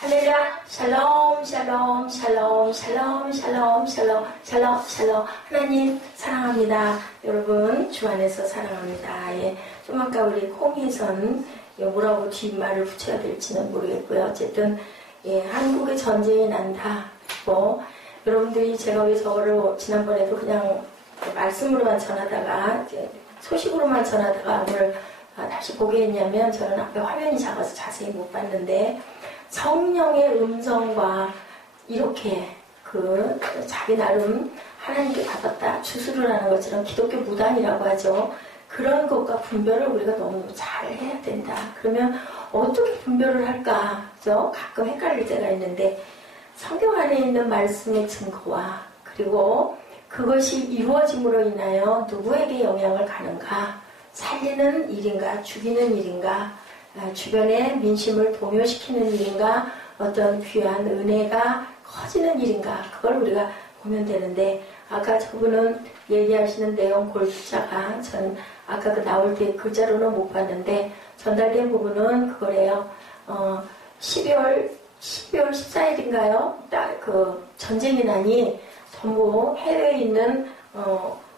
할렐루야. 샬롬 샬롬 샬롬 샬롬 샬롬 샬롬 샬롬 샬롬. 하나님 사랑합니다. 여러분 주 안에서 사랑합니다. 예, 좀 아까 우리 콩이선 뭐라고 뒷말을 붙여야 될지는 모르겠고요. 어쨌든 예, 한국의 전쟁이 난다. 뭐 여러분들이 제가 왜 저거를 지난번에도 그냥 말씀으로만 전하다가 소식으로만 전하다가 오늘 다시 보게 했냐면 저는 앞에 화면이 작아서 자세히 못 봤는데 성령의 음성과 이렇게 자기 나름 하나님께 받았다 주술을 하는 것처럼 기독교 무당이라고 하죠. 그런 것과 분별을 우리가 너무 잘 해야 된다. 그러면 어떻게 분별을 할까? 그죠? 가끔 헷갈릴 때가 있는데 성경 안에 있는 말씀의 증거와 그리고 그것이 이루어짐으로 인하여 누구에게 영향을 가는가? 살리는 일인가? 죽이는 일인가? 주변의 민심을 동요시키는 일인가? 어떤 귀한 은혜가 커지는 일인가? 그걸 우리가 보면 되는데 아까 저분은 얘기하시는 내용 골자가 전 아까 나올 때 글자로는 못 봤는데 전달된 부분은 그거래요. 12월 14일인가요? 딱 전쟁이 나니 전부 해외에 있는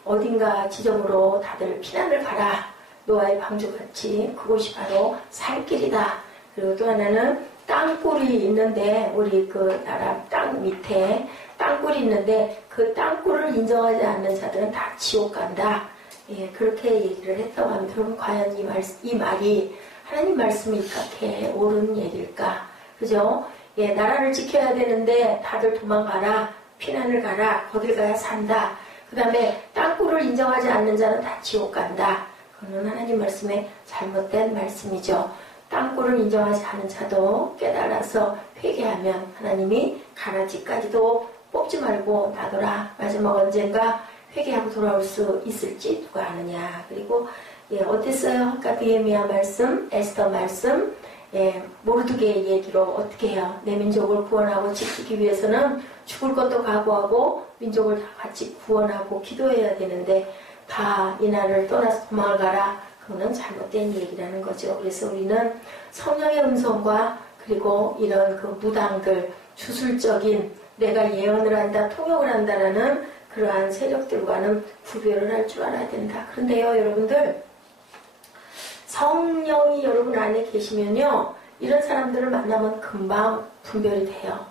어딘가 지점으로 다들 피난을 가라. 노아의 방주같이 그곳이 바로 살 길이다. 그리고 또 하나는 땅굴이 있는데 우리 나라 땅 밑에 땅굴이 있는데 그 땅굴을 인정하지 않는 자들은 다 지옥 간다. 예, 그렇게 얘기를 했다고 합니다. 그럼 과연 이 말이 하나님 말씀이 이렇게 옳은 얘기일까? 그죠? 예, 나라를 지켜야 되는데 다들 도망가라. 피난을 가라. 거길 가야 산다. 그 다음에 땅굴을 인정하지 않는 자는 다 지옥 간다. 그건 하나님 말씀에 잘못된 말씀이죠. 땅굴을 인정하지 않은 자도 깨달아서 회개하면 하나님이 가라지까지도 뽑지 말고 놔둬라. 마지막 언젠가 회개하고 돌아올 수 있을지 누가 아느냐. 그리고 예, 어땠어요? 아까 느헤미야 말씀, 에스더 말씀, 예, 모르드게의 얘기로 어떻게 해요? 내 민족을 구원하고 지키기 위해서는 죽을 것도 각오하고 민족을 다 같이 구원하고 기도해야 되는데 다 이 나라를 떠나서 도망을 가라. 그거는 잘못된 얘기라는 거죠. 그래서 우리는 성령의 음성과 그리고 이런 무당들, 주술적인 내가 예언을 한다, 통역을 한다라는 그러한 세력들과는 구별을 할 줄 알아야 된다. 그런데요, 여러분들 성령이 여러분 안에 계시면요, 이런 사람들을 만나면 금방 분별이 돼요.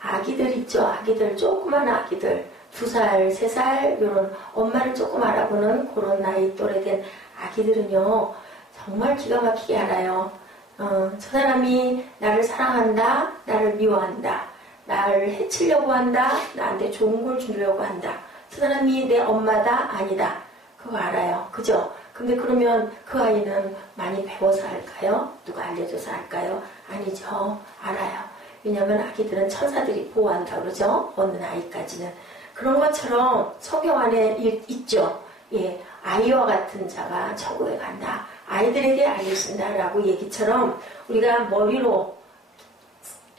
아기들 있죠, 아기들, 조그만 아기들. 2살, 3살, 요런 엄마를 조금 알아보는 그런 나이 또래 된 아기들은요, 정말 기가 막히게 알아요. 저 사람이 나를 사랑한다, 나를 미워한다, 나를 해치려고 한다, 나한테 좋은 걸 주려고 한다. 저 사람이 내 엄마다, 아니다. 그거 알아요. 그죠? 근데 그러면 그 아이는 많이 배워서 할까요? 누가 알려줘서 할까요? 아니죠. 알아요. 왜냐하면 아기들은 천사들이 보호한다 그러죠? 어느 나이까지는. 그런 것처럼 성경 안에 있죠. 예, 아이와 같은 자가 천국에 간다. 아이들에게 알려진다라고 얘기처럼 우리가 머리로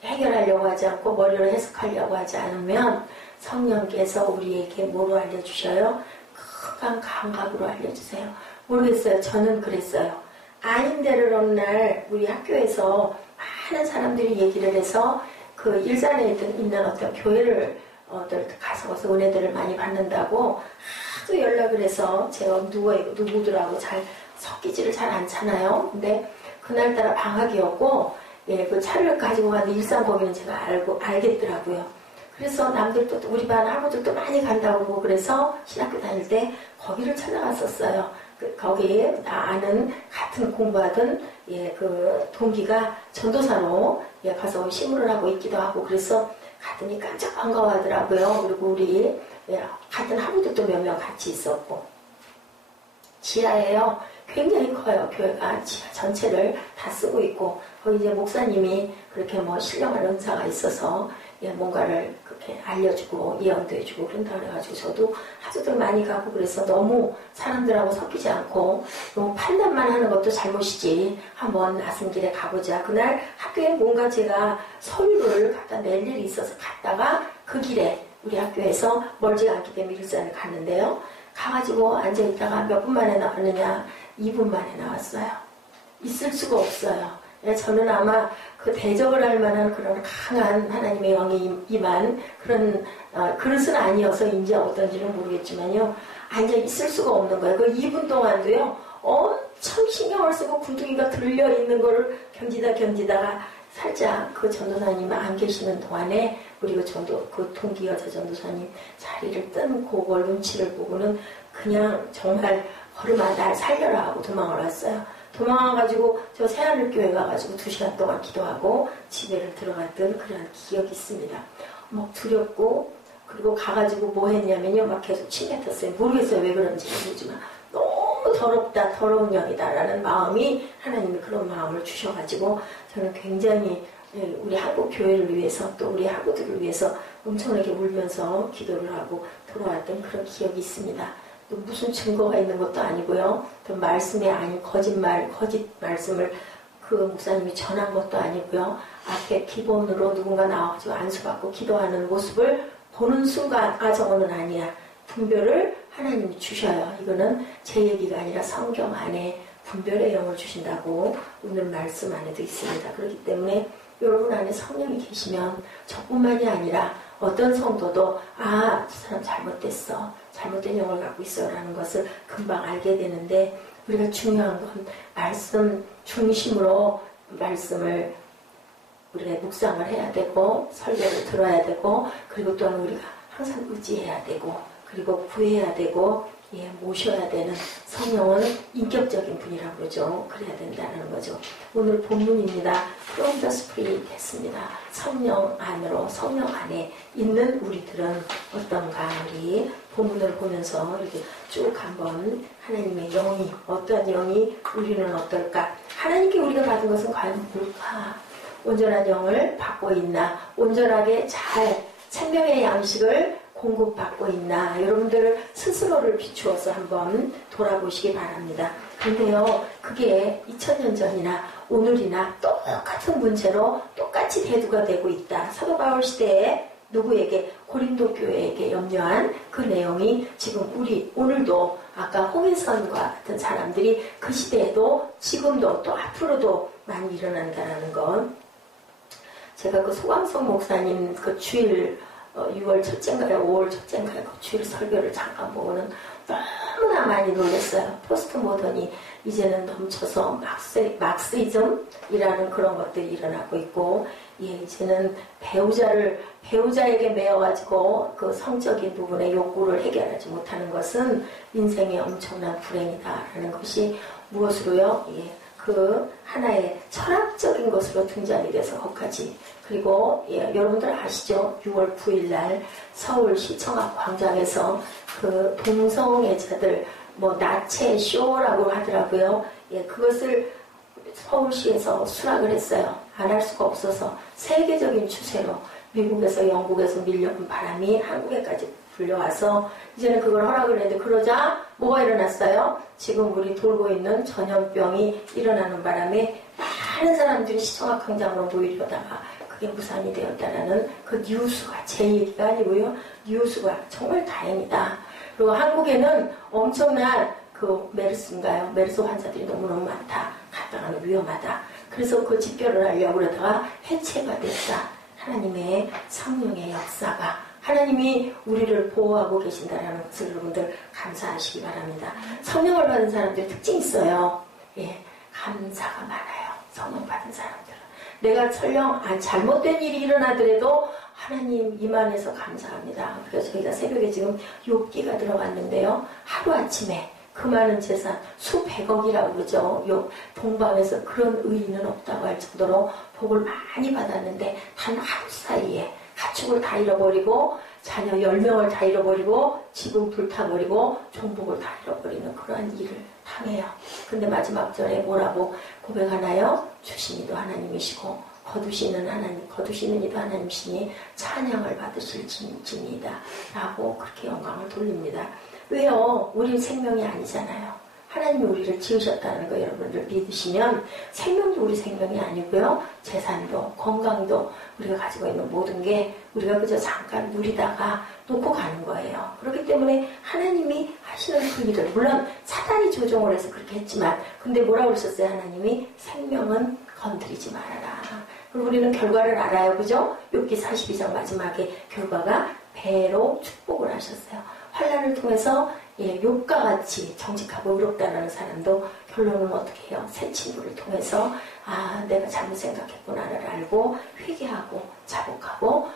해결하려고 하지 않고 머리로 해석하려고 하지 않으면 성령께서 우리에게 뭐로 알려주셔요? 큰 감각으로 알려주세요. 모르겠어요. 저는 그랬어요. 아인데를 어느 날 우리 학교에서 많은 사람들이 얘기를 해서 일산에 있는 어떤 교회를 가서 은혜들을 많이 받는다고 하도 연락을 해서 제가 누구들하고 잘 섞이지를 잘 않잖아요. 근데 그날따라 방학이었고 예, 그 차를 가지고 가는데 일산 거기는 제가 알겠더라고요. 그래서 남들도 우리 반 학우들도 많이 간다고 그러고 그래서 신학교 다닐 때 거기를 찾아갔었어요. 거기 나 아는 같은 공부하던 예, 동기가 전도사로 예, 가서 시무를 하고 있기도 하고 그래서 갔더니 깜짝 반가워하더라고요. 그리고 우리 예, 같은 학우들도 몇 명 같이 있었고 지하에요. 굉장히 커요. 교회가 지하 전체를 다 쓰고 있고 거기 이제 목사님이 그렇게 신령한 은사가 있어서 예, 뭔가를 그렇게 알려주고 예언도 해주고 그런다 그래가지고 저도 하도들 많이 가고 그래서 너무 사람들하고 섞이지 않고 너무 판단만 하는 것도 잘못이지 한번 낯선 길에 가보자. 그날 학교에 뭔가 제가 서류를 갖다 낼 일이 있어서 갔다가 그 길에 우리 학교에서 멀지 않기 때문에 일산을 갔는데요. 가가지고 앉아있다가 몇 분 만에 나왔느냐 2분 만에 나왔어요. 있을 수가 없어요. 저는 아마 그 대적을 할 만한 그런 강한 하나님의 영이 임한 그런 그릇은 아니어서인지 어떤지는 모르겠지만요. 앉아 있을 수가 없는 거예요. 그 2분 동안도요. 엄청 신경을 쓰고 구둥이가 들려 있는 거를 견디다가 살짝 그 전도사님 안 계시는 동안에 우리 그 동기 여자 전도사님 자리를 뜬 그걸 눈치를 보고는 그냥 정말 걸음아 날 살려라 하고 도망을 왔어요. 도망와가지고 저 새하늘교회 가가지고 2시간 동안 기도하고 집에를 들어갔던 그런 기억이 있습니다. 막 두렵고 그리고 가가지고 뭐 했냐면요. 막 계속 침 뱉었어요. 모르겠어요. 왜 그런지 모르지만 너무 더럽다. 더러운 영이다. 라는 마음이 하나님이 그런 마음을 주셔가지고 저는 굉장히 우리 한국 교회를 위해서 또 우리 학우들을 위해서 엄청나게 울면서 기도를 하고 돌아왔던 그런 기억이 있습니다. 또 무슨 증거가 있는 것도 아니고요. 또 말씀이 아닌 거짓 말씀을 그 목사님이 전한 것도 아니고요. 앞에 기본으로 누군가 나와가지고 안수받고 기도하는 모습을 보는 순간 저거는 아니야. 분별을 하나님이 주셔요. 이거는 제 얘기가 아니라 성경 안에 분별의 영을 주신다고 오늘 말씀 안에도 있습니다. 그렇기 때문에 여러분 안에 성령이 계시면 저뿐만이 아니라 어떤 성도도 저 사람 잘못됐어. 잘못된 영을 갖고 있어 라는 것을 금방 알게 되는데 우리가 중요한 건 말씀 중심으로 말씀을 우리가 묵상을 해야 되고 설교를 들어야 되고 그리고 또한 우리가 항상 의지해야 되고 그리고 구해야 되고 모셔야 되는 성령은 인격적인 분이라고 그러죠. 그래야 된다는 거죠. 오늘 본문입니다. From the Spirit 했습니다. 성령 안으로 성령 안에 있는 우리들은 어떤가 우리 본문을 보면서 이렇게 쭉 한번 하나님의 영이 어떤 영이 우리는 어떨까 하나님께 우리가 받은 것은 과연 뭘까 온전한 영을 받고 있나 온전하게 잘 생명의 양식을 공급받고 있나 여러분들 스스로를 비추어서 한번 돌아보시기 바랍니다. 근데요 그게 2000년 전이나 오늘이나 똑같은 문제로 똑같이 대두가 되고 있다. 사도 바울 시대에 누구에게 고린도 교회에게 염려한 그 내용이 지금 오늘도 아까 홍해선과 같은 사람들이 그 시대에도 지금도 또 앞으로도 많이 일어난다는 건 제가 그 소광성 목사님 그 주일 6월 첫째인가요? 5월 첫째인가요? 그 주일 설교를 잠깐 보고는 너무나 많이 놀랐어요. 포스트 모던이 이제는 넘쳐서 막스이즘이라는 그런 것들이 일어나고 있고, 이제는 배우자에게 매여가지고 그 성적인 부분의 욕구를 해결하지 못하는 것은 인생의 엄청난 불행이다라는 것이 무엇으로요? 그 하나의 철학적인 것으로 등장이 돼서 거기까지. 그리고 여러분들 아시죠? 6월 9일 날 서울시 청학광장에서 그 동성애자들 나체 쇼라고 하더라고요. 그것을 서울시에서 수락을 했어요. 안 할 수가 없어서 세계적인 추세로 미국에서 영국에서 밀려온 바람이 한국에까지 불려와서 이제는 그걸 허락을 했는데 그러자 뭐가 일어났어요? 지금 우리 돌고 있는 전염병이 일어나는 바람에 많은 사람들이 시청학광장으로 모이려다가 그게 무산이 되었다라는 그 뉴스가 제 얘기가 아니고요. 뉴스가 정말 다행이다. 그리고 한국에는 엄청난 그 메르스 환자들이 너무너무 많다. 갔다가는 위험하다. 그래서 그 집결을 하려고 그러다가 해체가 됐다. 하나님의 성령의 역사가 하나님이 우리를 보호하고 계신다는 것을 여러분들 감사하시기 바랍니다. 성령을 받은 사람들 특징이 있어요. 감사가 많아요. 성령 받은 사람들은. 내가 설령 잘못된 일이 일어나더라도 하나님 임안에서 감사합니다. 그래서 저희가 새벽에 지금 욥기가 들어갔는데요. 하루아침에 그 많은 재산 수백억이라고 그러죠. 동방에서 그런 의인은 없다고 할 정도로 복을 많이 받았는데 단 하루 사이에 가축을 다 잃어버리고 자녀 10명을 다 잃어버리고 집을 불타버리고 종복을 다 잃어버리는 그러한 일을 당해요. 근데 마지막 절에 뭐라고 고백하나요? 주신 이도 하나님이시고 거두시는 이도 하나님이시니 찬양을 받으실 진이다 라고 그렇게 영광을 돌립니다. 왜요? 우리 생명이 아니잖아요. 하나님이 우리를 지으셨다는 거 여러분들 믿으시면 생명도 우리 생명이 아니고요. 재산도 건강도 우리가 가지고 있는 모든 게 우리가 그저 잠깐 누리다가 놓고 가는 거예요. 그렇기 때문에 하나님이 하시는 그 일을 물론 사단이 조종을 해서 그렇게 했지만 근데 뭐라고 그러셨어요? 하나님이 생명은 건드리지 말아라. 그리고 우리는 결과를 알아요. 그죠? 욥기 42장 마지막에 결과가 배로 축복을 하셨어요. 환난을 통해서 욥과 같이 정직하고 의롭다라는 사람도 결론은 어떻게 해요? 새 친구를 통해서 내가 잘못 생각했구나를 알고 회개하고 자복하고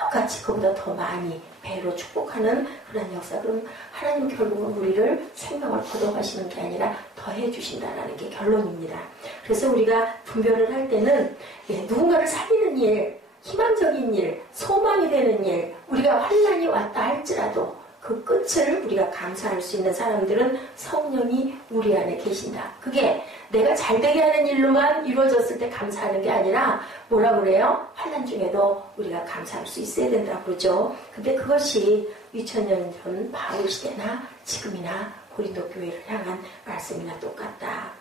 똑같이 그보다 더 많이 배로 축복하는 그런 역사. 그럼 하나님 결국은 우리를 생명을 거둬가시는 게 아니라 더해 주신다라는 게 결론입니다. 그래서 우리가 분별을 할 때는 누군가를 살리는 일, 희망적인 일, 소망이 되는 일, 우리가 환난이 왔다 할지라도 그 끝을 우리가 감사할 수 있는 사람들은 성령이 우리 안에 계신다. 그게 내가 잘되게 하는 일로만 이루어졌을 때 감사하는 게 아니라 뭐라 그래요? 환난 중에도 우리가 감사할 수 있어야 된다고 그러죠. 근데 그것이 2000년 전 바울 시대나 지금이나 고린도 교회를 향한 말씀이나 똑같다.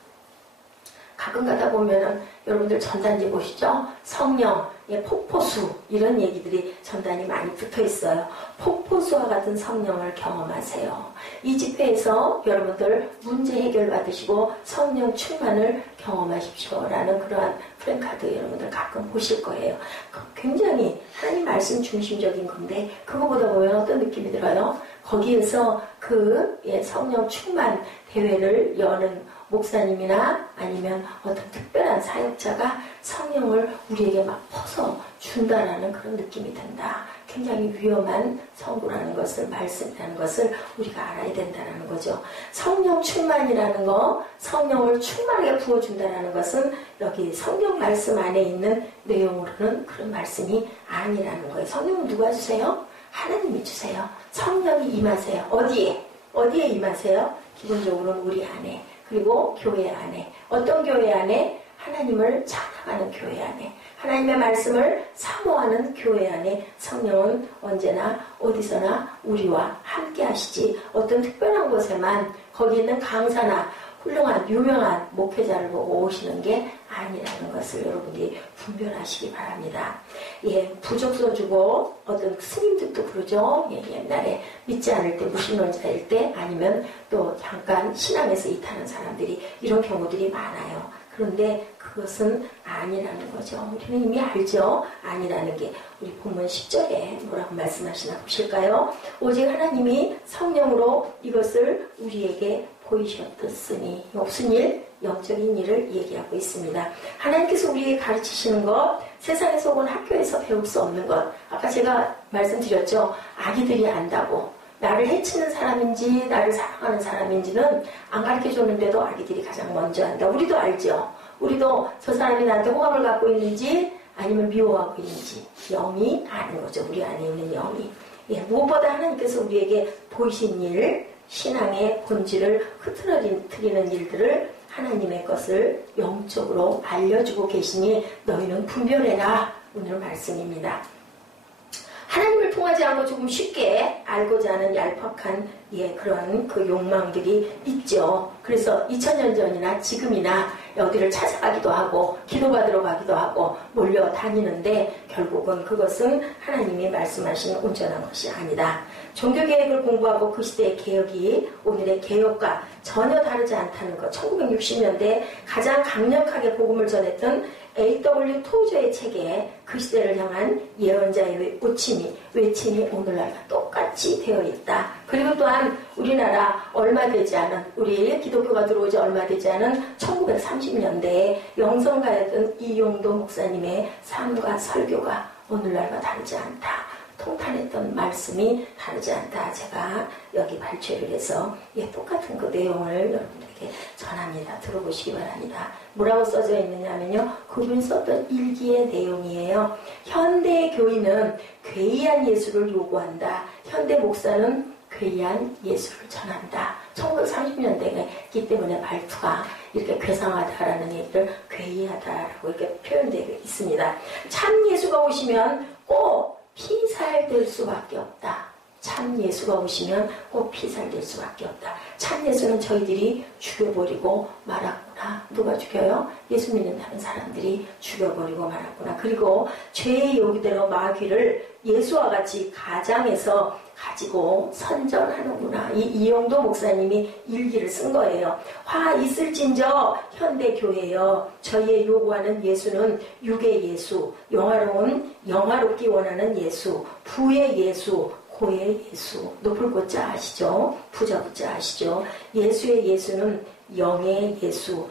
가끔 가다 보면은 여러분들 전단지 보시죠? 성령, 폭포수 이런 얘기들이 전단이 많이 붙어 있어요. 폭포수와 같은 성령을 경험하세요. 이 집회에서 여러분들 문제 해결 받으시고 성령 충만을 경험하십시오라는 그러한 프랭카드 여러분들 가끔 보실 거예요. 굉장히 하나님 말씀 중심적인 건데 그거보다 보면 어떤 느낌이 들어요? 거기에서 성령 충만 대회를 여는 목사님이나 아니면 어떤 특별한 사역자가 성령을 우리에게 막 퍼서 준다라는 그런 느낌이 든다. 굉장히 위험한 성구라는 것을, 말씀이라는 것을 우리가 알아야 된다는 거죠. 성령 충만이라는 거, 성령을 충만하게 부어준다는 것은 여기 성경 말씀 안에 있는 내용으로는 그런 말씀이 아니라는 거예요. 성령은 누가 주세요? 하나님이 주세요. 성령이 임하세요. 어디에 임하세요? 기본적으로는 우리 안에. 그리고 교회 안에. 어떤 교회 안에? 하나님을 찬양하는 교회 안에. 하나님의 말씀을 사모하는 교회 안에 성령은 언제나 어디서나 우리와 함께 하시지 어떤 특별한 곳에만 거기 있는 강사나 훌륭한 유명한 목회자를 보고 오시는 게 아니라는 것을 여러분들이 분별하시기 바랍니다. 부적 써주고 어떤 스님들도 그러죠. 옛날에 믿지 않을 때 무신론자일 때 아니면 또 잠깐 신앙에서 이타는 사람들이 이런 경우들이 많아요. 그런데 그것은 아니라는 거죠. 우리는 이미 알죠. 아니라는 게 우리 본문 10절에 뭐라고 말씀하시나 보실까요? 오직 하나님이 성령으로 이것을 우리에게 보이셨으니 무슨 일? 영적인 일을 얘기하고 있습니다. 하나님께서 우리에게 가르치시는 것, 세상에서 혹은 학교에서 배울 수 없는 것. 아까 제가 말씀드렸죠. 아기들이 안다고. 나를 해치는 사람인지 나를 사랑하는 사람인지는 안 가르쳐줬는데도 아기들이 가장 먼저 안다. 우리도 알죠. 우리도 저 사람이 나한테 호감을 갖고 있는지 아니면 미워하고 있는지 영이 아는 거죠. 우리 안에 있는 영이. 무엇보다 하나님께서 우리에게 보이신 일, 신앙의 본질을 흐트러뜨리는 일들을 하나님의 것을 영적으로 알려주고 계시니 너희는 분별해라. 오늘 말씀입니다. 하나님을 통하지 않고 조금 쉽게 알고자 하는 얄팍한 그런 그 욕망들이 있죠. 그래서 2000년 전이나 지금이나 어디를 찾아가기도 하고 기도받으러 가기도 하고 몰려다니는데 결국은 그것은 하나님이 말씀하신 온전한 것이 아니다. 종교개혁을 공부하고 그 시대의 개혁이 오늘의 개혁과 전혀 다르지 않다는 것. 1960년대 가장 강력하게 복음을 전했던 A.W. 토저의 책에 그 시대를 향한 예언자의 외침이 오늘날과 똑같이 되어 있다. 그리고 또한 우리나라 얼마 되지 않은 우리 기독교가 들어오지 얼마 되지 않은 1930년대에 영성가였던 이용도 목사님의 삶과 설교가 오늘날과 다르지 않다. 통탄했던 말씀이 다르지 않다. 제가 여기 발췌를 해서 똑같은 그 내용을 여러분들에게 전합니다. 들어보시기 바랍니다. 뭐라고 써져 있느냐면요. 그분이 썼던 일기의 내용이에요. 현대 교인은 괴이한 예수를 요구한다. 현대 목사는 괴이한 예수를 전한다. 1930년대이기 때문에 말투가 이렇게 괴상하다라는 얘기를 괴이하다라고 이렇게 표현되어 있습니다. 참 예수가 오시면 꼭 피살될 수밖에 없다. 참 예수가 오시면 꼭 피살될 수밖에 없다. 참 예수는 저희들이 죽여버리고 말았구나. 누가 죽여요? 예수 믿는다는 사람들이 죽여버리고 말았구나. 그리고 죄의 요구대로 마귀를 예수와 같이 가장해서 가지고 선전하는구나. 이용도 목사님이 일기를 쓴 거예요. 화 있을진저 현대교회여 저희의 요구하는 예수는 육의 예수, 영화롭기 원하는 예수, 부의 예수, 고의 예수. 높을 곳자 아시죠? 부자부자 아시죠? 예수의 예수는 영의 예수,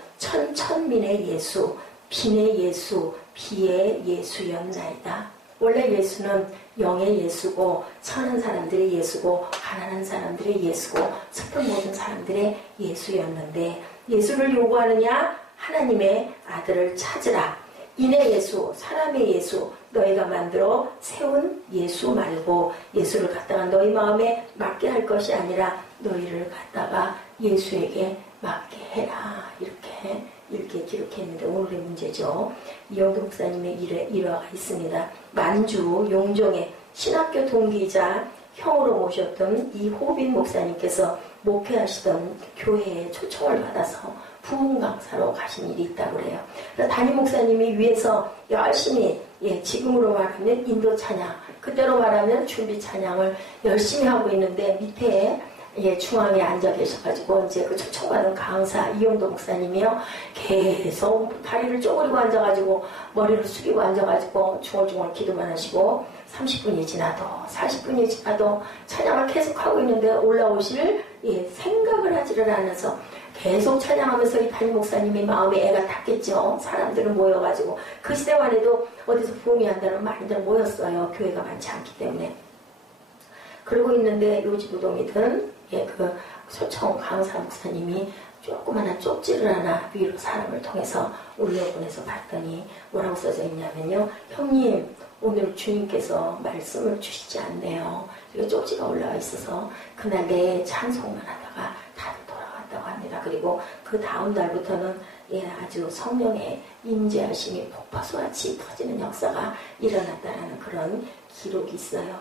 천민의 예수, 빈의 예수, 비의 예수였나이다. 원래 예수는 영의 예수고 천한 사람들의 예수고 가난한 사람들의 예수고 슬픈 모든 사람들의 예수였는데 예수를 요구하느냐? 하나님의 아들을 찾으라. 인의 예수, 사람의 예수, 너희가 만들어 세운 예수 말고 예수를 갖다가 너희 마음에 맞게 할 것이 아니라 너희를 갖다가 예수에게 맞게 해라. 이렇게 기록했는데 오늘의 문제죠. 이영도 목사님의 일화가 있습니다. 만주 용종의 신학교 동기이자 형으로 모셨던 이호빈 목사님께서 목회하시던 교회에 초청을 받아서 부흥 강사로 가신 일이 있다고 그래요. 담임 목사님이 위에서 열심히 지금으로 말하면 인도 찬양, 그때로 말하면 준비 찬양을 열심히 하고 있는데 밑에 중앙에 앉아 계셔가지고 이제 그 초청받은 강사 이용도 목사님이요 계속 다리를 쪼그리고 앉아가지고 머리를 숙이고 앉아가지고 중얼중얼 기도만 하시고 30분이 지나도 40분이 지나도 찬양을 계속하고 있는데 올라오실 생각을 하지를 않아서 계속 찬양하면서 이 담임 목사님의 마음에 애가 탔겠죠. 사람들은 모여가지고 그 시대만 해도 어디서 부흥이 한다는 많이들 모였어요. 교회가 많지 않기 때문에. 그러고 있는데 요지부동이든 그 초청 강사 목사님이 조그마한 쪽지를 하나 위로 사람을 통해서 올려보내서 봤더니 뭐라고 써져 있냐면요. 형님 오늘 주님께서 말씀을 주시지 않네요. 이게 쪽지가 올라와 있어서 그날 내 찬송만 하다가 다들 돌아갔다고 합니다. 그리고 그 다음 날부터는 아주 성령의 임재하심이 폭파수같이 터지는 역사가 일어났다는 그런 기록이 있어요.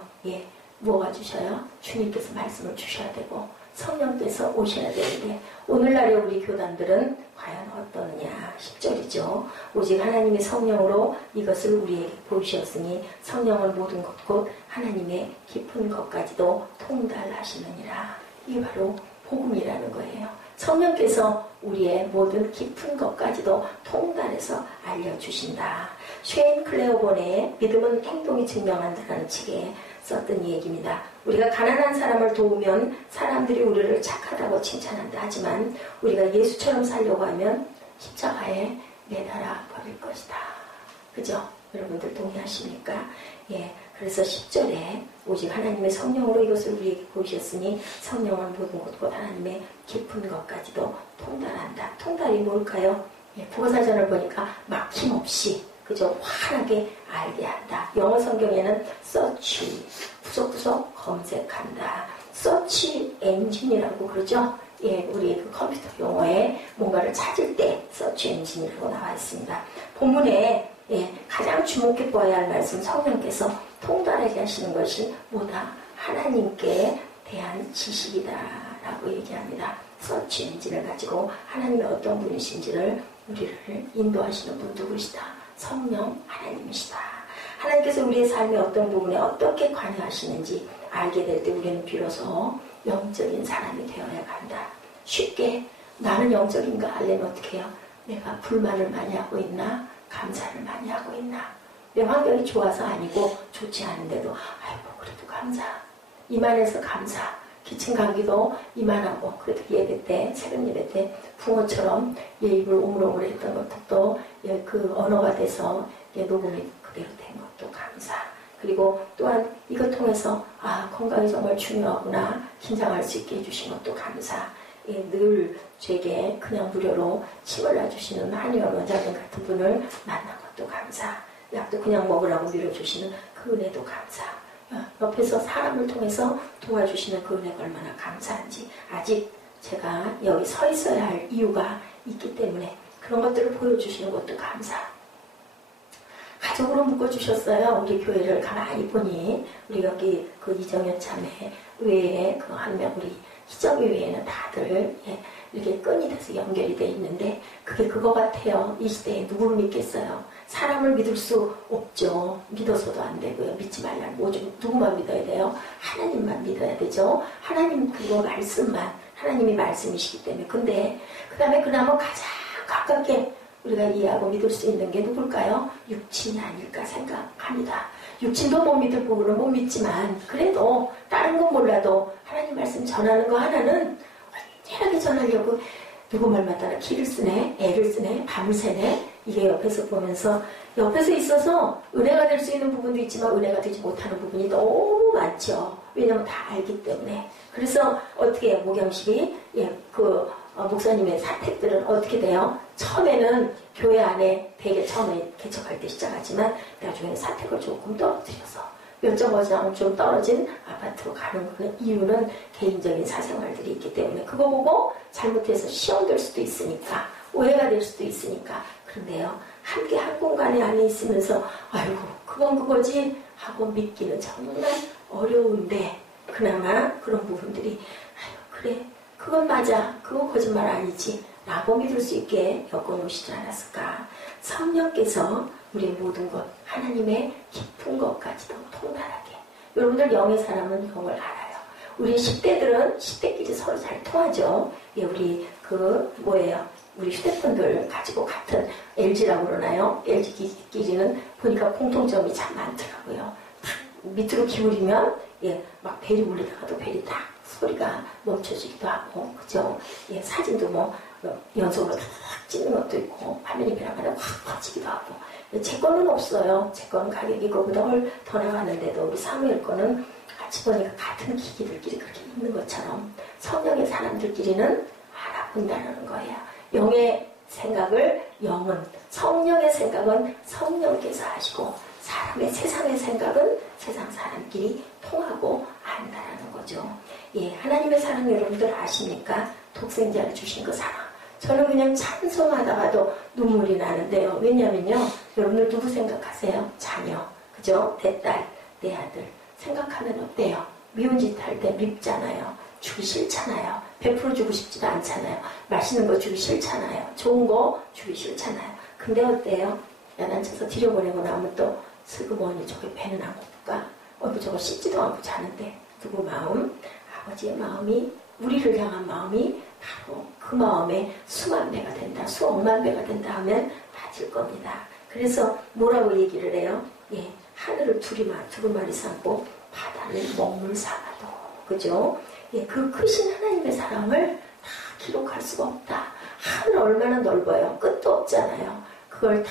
뭐가 주셔요? 주님께서 말씀을 주셔야 되고 성령께서 오셔야 되는데 오늘날의 우리 교단들은 과연 어떠느냐 10절이죠. 오직 하나님의 성령으로 이것을 우리에게 보이셨으니 성령은 모든 것 곧 하나님의 깊은 것까지도 통달하시느니라. 이게 바로 복음이라는 거예요. 성령께서 우리의 모든 깊은 것까지도 통달해서 알려주신다. 쉐인 클레어본의 믿음은 행동이 증명한다라는 책에 썼던 얘기입니다. 우리가 가난한 사람을 도우면 사람들이 우리를 착하다고 칭찬한다. 하지만 우리가 예수처럼 살려고 하면 십자가에 매달아 버릴 것이다. 그죠? 여러분들 동의하십니까? 그래서 10절에 오직 하나님의 성령으로 이것을 우리에게 보이셨으니 성령은 모든 것 곧 하나님의 깊은 것까지도 통달한다. 통달이 뭘까요? 국어사전을 보니까 막힘없이 그저 환하게 알게 한다. 영어 성경에는 search, 구석구석 검색한다. search 엔진이라고 그러죠. 우리 그 컴퓨터 용어에 뭔가를 찾을 때 search 엔진이라고 나와 있습니다. 본문에 가장 주목해 보아야 할 말씀 성령께서 통달하게 하시는 것이 뭐다? 하나님께 대한 지식이다라고 얘기합니다. search 엔진을 가지고 하나님이 어떤 분이신지를 우리를 인도하시는 분 누구시다? 성령 하나님이시다. 하나님께서 우리의 삶의 어떤 부분에 어떻게 관여하시는지 알게 될 때 우리는 비로소 영적인 사람이 되어야 한다. 쉽게 나는 영적인가 알려면 어떻게 해요? 내가 불만을 많이 하고 있나? 감사를 많이 하고 있나? 내 환경이 좋아서 아니고 좋지 않은데도 아이고 그래도 감사. 이만해서 감사. 기침 감기도 이만하고 그래도 예배 때 새벽 예배 때 붕어처럼 입을 오물오물 했던 것도 그 언어가 돼서 녹음이 그대로 된 것도 감사. 그리고 또한 이것 통해서 건강이 정말 중요하구나 긴장할 수 있게 해주신 것도 감사. 늘 제게 그냥 무료로 침을 놔주시는 한의원 원장님 같은 분을 만난 것도 감사. 약도 그냥 먹으라고 밀어주시는 그 은혜도 감사. 옆에서 사람을 통해서 도와주시는 그 은혜가 얼마나 감사한지 아직 제가 여기 서 있어야 할 이유가 있기 때문에 그런 것들을 보여주시는 것도 감사. 가족으로 묶어주셨어요. 우리 교회를 가만히 보니 우리 여기 그 이정현 자매 외에 그 한 명 우리 희정이 외에는 다들 이렇게 끈이 돼서 연결이 돼 있는데 그게 그거 같아요. 이 시대에 누구를 믿겠어요? 사람을 믿을 수 없죠. 믿어서도 안 되고요. 믿지 말라는 오직 누구만 믿어야 돼요? 하나님만 믿어야 되죠. 하나님 그거 말씀만 하나님이 말씀이시기 때문에. 근데 그 다음에 그나마 가장 가깝게 우리가 이해하고 믿을 수 있는 게 누굴까요? 육친이 아닐까 생각합니다. 육친도 못 믿을 부분은 못 믿지만 그래도 다른 건 몰라도 하나님 말씀 전하는 거 하나는 확실하게 전하려고 누구 말마다 길을 쓰네, 애를 쓰네, 밤을 새네. 이게 옆에서 보면서 옆에서 있어서 은혜가 될 수 있는 부분도 있지만 은혜가 되지 못하는 부분이 너무 많죠. 왜냐면 다 알기 때문에. 그래서 어떻게 해요? 목양식이 목사님의 사택들은 어떻게 돼요? 처음에는 교회 안에 되게 처음에 개척할 때 시작하지만 나중에는 사택을 조금 떨어뜨려서 몇 정거장 좀 떨어진 아파트로 가는 거는 이유는 개인적인 사생활들이 있기 때문에 그거 보고 잘못해서 시험될 수도 있으니까 오해가 될 수도 있으니까. 그런데요, 함께 한 공간에 안에 있으면서 아이고 그건 그거지 하고 믿기는 정말 어려운데 그나마 그런 부분들이 아유 그래 그건 맞아 그건 거짓말 아니지 라고 믿을 수 있게 엮어놓으시지 않았을까. 성령께서 우리의 모든 것 하나님의 깊은 것까지도 통달하게. 여러분들 영의 사람은 영을 알아요. 우리 10대들은 10대끼리 서로 잘 통하죠. 예, 우리 우리 휴대폰들 가지고 같은 LG라고 그러나요? LG끼리는 보니까 공통점이 참 많더라고요. 밑으로 기울이면 막 벨이 울리다가도 벨이 딱 소리가 멈춰지기도 하고, 그죠? 예, 사진도 연속으로 탁 찍는 것도 있고, 화면이 변화가다 확 퍼지기도 하고. 제 거는 없어요. 제 거는 가격이 이거보다 더 나가는데도 우리 사무엘 거는 같이 보니까 같은 기기들끼리 그렇게 있는 것처럼 성령의 사람들끼리는 알아본다는 거예요. 영의 생각을 성령의 생각은 성령께서 하시고 세상의 생각은 세상 사람끼리 통하고 안다라는 거죠. 예, 하나님의 사랑 여러분들 아십니까? 독생자를 주신 그 사랑. 저는 그냥 찬송하다가도 눈물이 나는데요. 왜냐면요, 여러분들 누구 생각하세요? 자녀, 그죠? 내 딸, 내 아들 생각하면 어때요? 미운 짓 할 때 밉잖아요. 주기 싫잖아요. 100% 주고 싶지도 않잖아요. 맛있는 거 주기 싫잖아요. 좋은 거 주기 싫잖아요. 근데 어때요? 야단쳐서 들여보내고 나면 또 슬그머니 저게 배는 안 고플까? 저거 씻지도 않고 자는데 누구 마음? 아버지의 마음이 우리를 향한 마음이 바로 그 마음에 수만 배가 된다, 수억만 배가 된다 하면 다질 겁니다. 그래서 뭐라고 얘기를 해요? 예, 하늘을 두루마리 삼고 바다를 먹물 삼아도, 그죠? 예, 그 크신 하나님의 사랑을 다 기록할 수가 없다. 하늘 얼마나 넓어요. 끝도 없잖아요. 그걸 다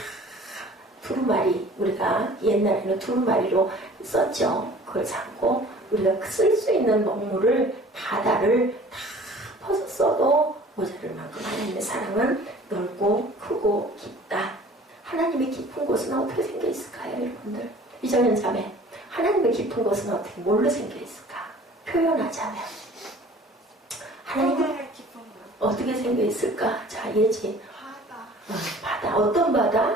두루마리, 우리가 옛날에는 두루마리로 썼죠. 그걸 삼고 우리가 쓸 수 있는 먹물을 바다를 다 퍼서 써도 모자랄 만큼 하나님의 사랑은 넓고 크고 깊다. 하나님의 깊은 곳은 어떻게 생겨 있을까요, 여러분들? 이정현 자매, 하나님의 깊은 곳은 어떻게 뭘로 생겨 있을까? 표현하자면 하나님의 깊은 곳 어떻게 생겨 있을까? 자, 예지. 바다. 어떤 바다?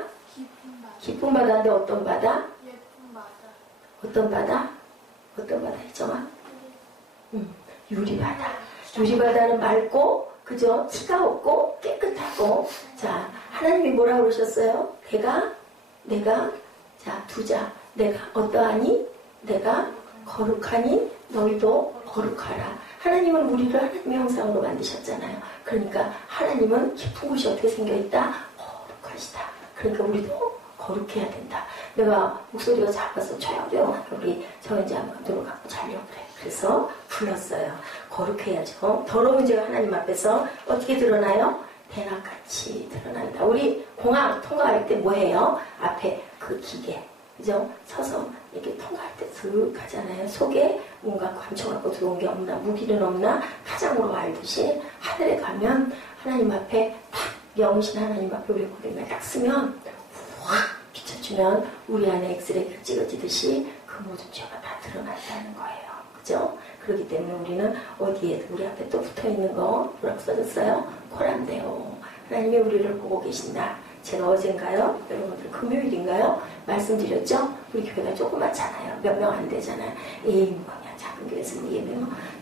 깊은 바다인데 어떤 바다? 예쁜 바다. 어떤 바다? 어떤 바다 있잖아? 유리바다. 유리바다는 맑고, 그죠? 티가 없고, 깨끗하고. 자, 하나님이 뭐라고 그러셨어요? 내가, 자, 두자. 내가 어떠하니? 내가 거룩하니? 너희도 거룩하라. 하나님은 우리를 하나님의 형상으로 만드셨잖아요. 그러니까 하나님은 깊은 곳이 어떻게 생겨있다? 거룩하시다. 그러니까 우리도 거룩해야 된다. 내가 목소리가 작아서 조용조용 우리 정현지 감독을 갖고 자려고 그래. 그래서 불렀어요. 거룩해야죠. 더러운 죄가 하나님 앞에서 어떻게 드러나요? 대낮같이 드러난다. 우리 공항 통과할 때 뭐해요? 앞에 그 기계, 그죠? 서서 이렇게 통과할 때 슥 하잖아요. 속에 뭔가 관청하고 들어온 게 없나, 무기는 없나, 타장으로 알듯이 하늘에 가면 하나님 앞에 탁 영신 하나님 앞에 우리 고개를 딱 쓰면 확 비춰주면 우리 안에 엑스레이가 찍어지듯이 그 모든 죄가 다 드러난다는 거예요. 그죠? 그렇기 때문에 우리는 어디에 우리 앞에 또 붙어있는 거 뭐라고 써졌어요? 코란데오. 하나님이 우리를 보고 계신다. 제가 어젠가요? 여러분들 금요일인가요? 말씀드렸죠? 우리 교회가 조그맣잖아요. 몇 명 안 되잖아요. 뭐냐, 작은 교회에서 예배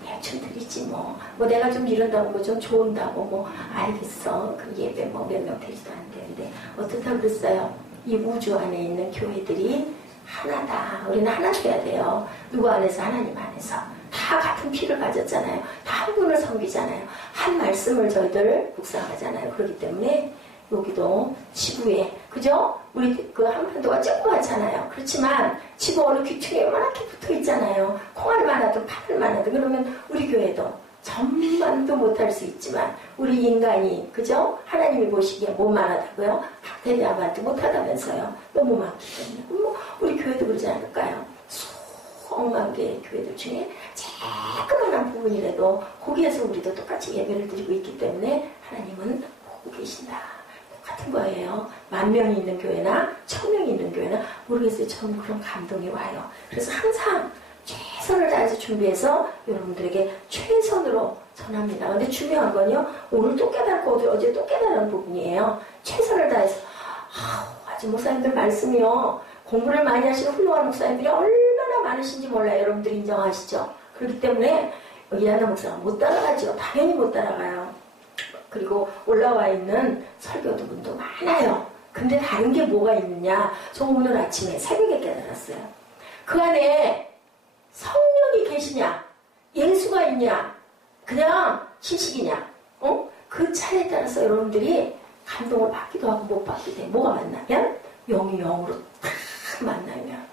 대충 드리지 뭐 내가 좀 이런다고 뭐 좀 좋은다고 뭐 알겠어. 그 예배 몇 명 되지도 안 되는데 어떻다 그랬어요? 이 우주 안에 있는 교회들이 하나다. 우리는 하나 줘야 돼요. 누구 안에서? 하나님 안에서. 다 같은 피를 가졌잖아요. 다 한 분을 섬기잖아요. 한 말씀을 저희들 묵상하잖아요. 그렇기 때문에 여기도 지구에, 그죠? 우리 그 한반도가 조그맣잖아요. 그렇지만 지구 어느 귀퉁이에 요만하게 붙어 있잖아요. 콩알만 하든 파들만 하든. 그러면 우리 교회도 전만도 못할 수 있지만 우리 인간이, 그죠? 하나님이 보시기에 뭐만 하다고요? 박테리아만도 못하다면서요. 너무 많기 때문에. 우리 교회도 그러지 않을까요? 수억만 개의 교회들 중에 조그만한 부분이라도 거기에서 우리도 똑같이 예배를 드리고 있기 때문에 하나님은 보고 계신다. 똑같은 거예요. 10,000명이 있는 교회나 1,000명이 있는 교회나 모르겠어요. 저는 그런 감동이 와요. 그래서 항상 최선을 다해서 준비해서 여러분들에게 최선으로 전합니다. 근데 중요한 건요, 오늘 또 깨닫고 어제 또 깨달은 부분이에요. 최선을 다해서. 아주 목사님들 말씀이요, 공부를 많이 하시는 훌륭한 목사님들이 얼마나 많으신지 몰라요. 여러분들 인정하시죠? 그렇기 때문에 이하나 목사가 못 따라가죠. 당연히 못 따라가요. 그리고 올라와 있는 설교도분도 많아요. 근데 다른 게 뭐가 있느냐? 저 오늘 아침에 새벽에 깨달았어요. 그 안에 성령이 계시냐? 예수가 있냐? 그냥 지식이냐? 그 차이에 따라서 여러분들이 감동을 받기도 하고 못 받기도 해. 뭐가 만나면? 영이 영으로 딱 만나면.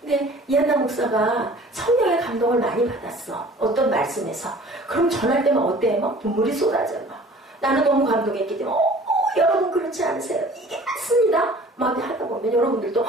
근데 이한나 목사가 성령의 감동을 많이 받았어. 어떤 말씀에서. 그럼 전할 때만 어때? 막 눈물이 쏟아져. 막. 나는 너무 감동했기 때문에 여러분 그렇지 않으세요? 이게 맞습니다. 막 하다 보면 여러분들도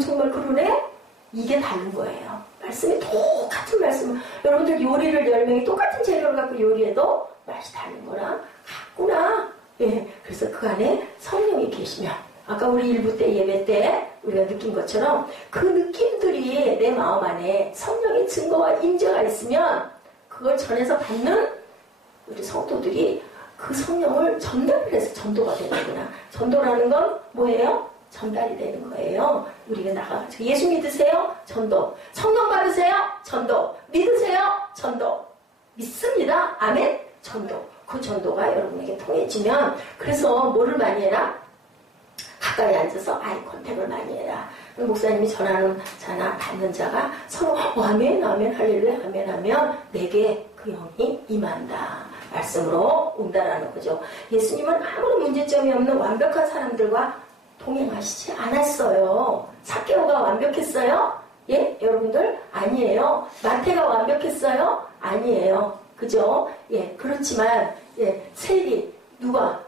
정말 그러네? 이게 다른 거예요. 말씀이 똑같은 말씀. 여러분들 요리를 10명이 똑같은 재료를 갖고 요리해도 맛이 다른 거랑 같구나. 예, 그래서 그 안에 성령이 계시면 아까 우리 일부 때 예배 때 우리가 느낀 것처럼 그 느낌들이 내 마음 안에 성령의 증거와 임재가 있으면 그걸 전해서 받는 우리 성도들이 그 성령을 전달을 해서 전도가 되는구나. 전도라는 건 뭐예요? 전달이 되는 거예요. 우리가 나가가지고 예수 믿으세요? 전도. 성령 받으세요? 전도. 믿으세요? 전도. 믿습니다. 아멘? 전도. 그 전도가 여러분에게 통해지면 그래서 뭐를 많이 해라? 가까이 앉아서 아이 컨택을 많이 해라. 목사님이 전하는 자나 받는 자가 서로 아멘 아멘 할렐루야 아멘 하면 내게 그 영이 임한다. 말씀으로 온다라는 거죠. 예수님은 아무런 문제점이 없는 완벽한 사람들과 동행하시지 않았어요. 삭개오가 완벽했어요? 예? 여러분들? 아니에요. 마태가 완벽했어요? 아니에요. 그죠? 예, 그렇지만, 예, 세리, 누가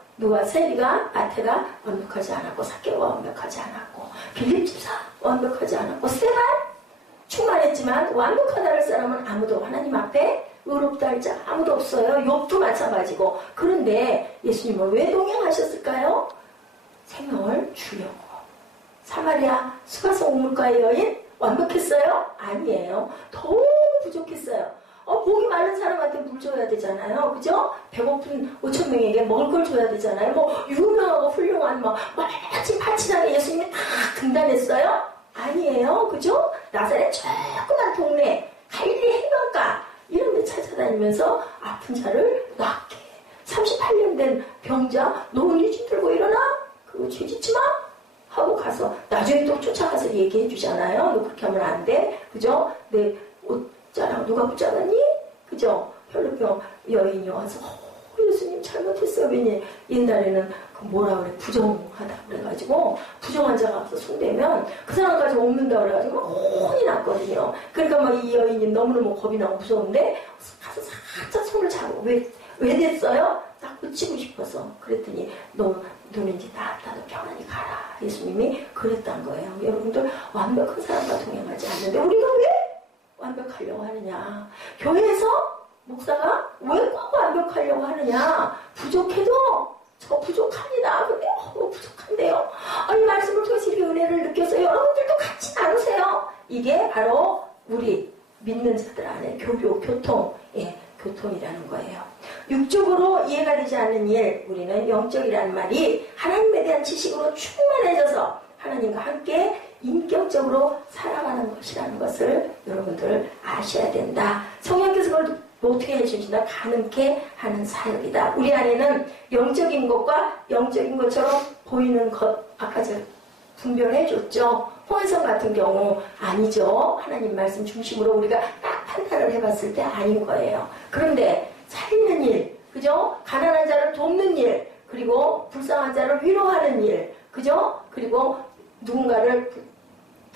세리가, 마태가 완벽하지 않았고, 삭개오가 완벽하지 않았고, 빌립 집사 완벽하지 않았고, 세발 충만했지만, 완벽하다 할 사람은 아무도 하나님 앞에 의롭다 할 자 아무도 없어요. 욥도 마찬가지고. 그런데 예수님은 왜 동행하셨을까요? 생명을 주려고. 사마리아 수가성 우물가의 여인 완벽했어요? 아니에요. 너무 부족했어요. 목이 마른 사람한테 물 줘야 되잖아요. 그죠? 배고픈 5,000명에게 먹을 걸 줘야 되잖아요. 뭐 유명하고 훌륭한 멋진 파치단에 예수님이 다 등단했어요? 아니에요. 그죠? 나사렛 조그만 동네 갈릴리 해변가 이런 데 찾아다니면서 아픈 자를 낫게 38년 된 병자 너는 이집 들고 일어나? 그거 죄짓지 마? 하고 가서 나중에 또 쫓아가서 얘기해 주잖아요. 너 그렇게 하면 안 돼. 그죠? 내 옷자랑 누가 붙잡았니? 그죠? 혈루병 여인이 와서 예수님 잘못했어요. 왜냐 옛날에는 그 뭐라 그래 부정하다 그래가지고 부정한 자가 와서 손대면 그 사람까지 옮는다 그래가지고 막 혼이 났거든요. 그러니까 막 이 여인이 너무너무 겁이 나고 무서운데 가서 살짝 손을 잡고 왜 됐어요? 딱 붙이고 싶어서. 그랬더니 너는 이제 나았다. 너 편안히 가라. 예수님이 그랬단 거예요. 여러분들 완벽한 사람과 동행하지 않는데 우리가 왜 완벽하려고 하느냐. 교회에서 목사가 왜 꼭 완벽하려고 하느냐. 부족해도 저 부족합니다. 근데 부족한데요. 이 말씀을 통해서 이렇게 은혜를 느껴서 여러분들도 같이 나누세요. 이게 바로 우리 믿는 자들 안에 교통이라는 거예요. 육적으로 이해가 되지 않는 일, 우리는 영적이라는 말이 하나님에 대한 지식으로 충만해져서 하나님과 함께 인격적으로 살아가는 것이라는 것을 여러분들 아셔야 된다. 성령께서 그걸 어떻게 해주신다? 가능케 하는 사역이다. 우리 안에는 영적인 것과 영적인 것처럼 보이는 것, 아까 제가 분별해줬죠. 혼성 같은 경우 아니죠. 하나님 말씀 중심으로 우리가 딱 판단을 해봤을 때 아닌 거예요. 그런데 살리는 일, 그죠? 가난한 자를 돕는 일, 그리고 불쌍한 자를 위로하는 일, 그죠? 그리고 누군가를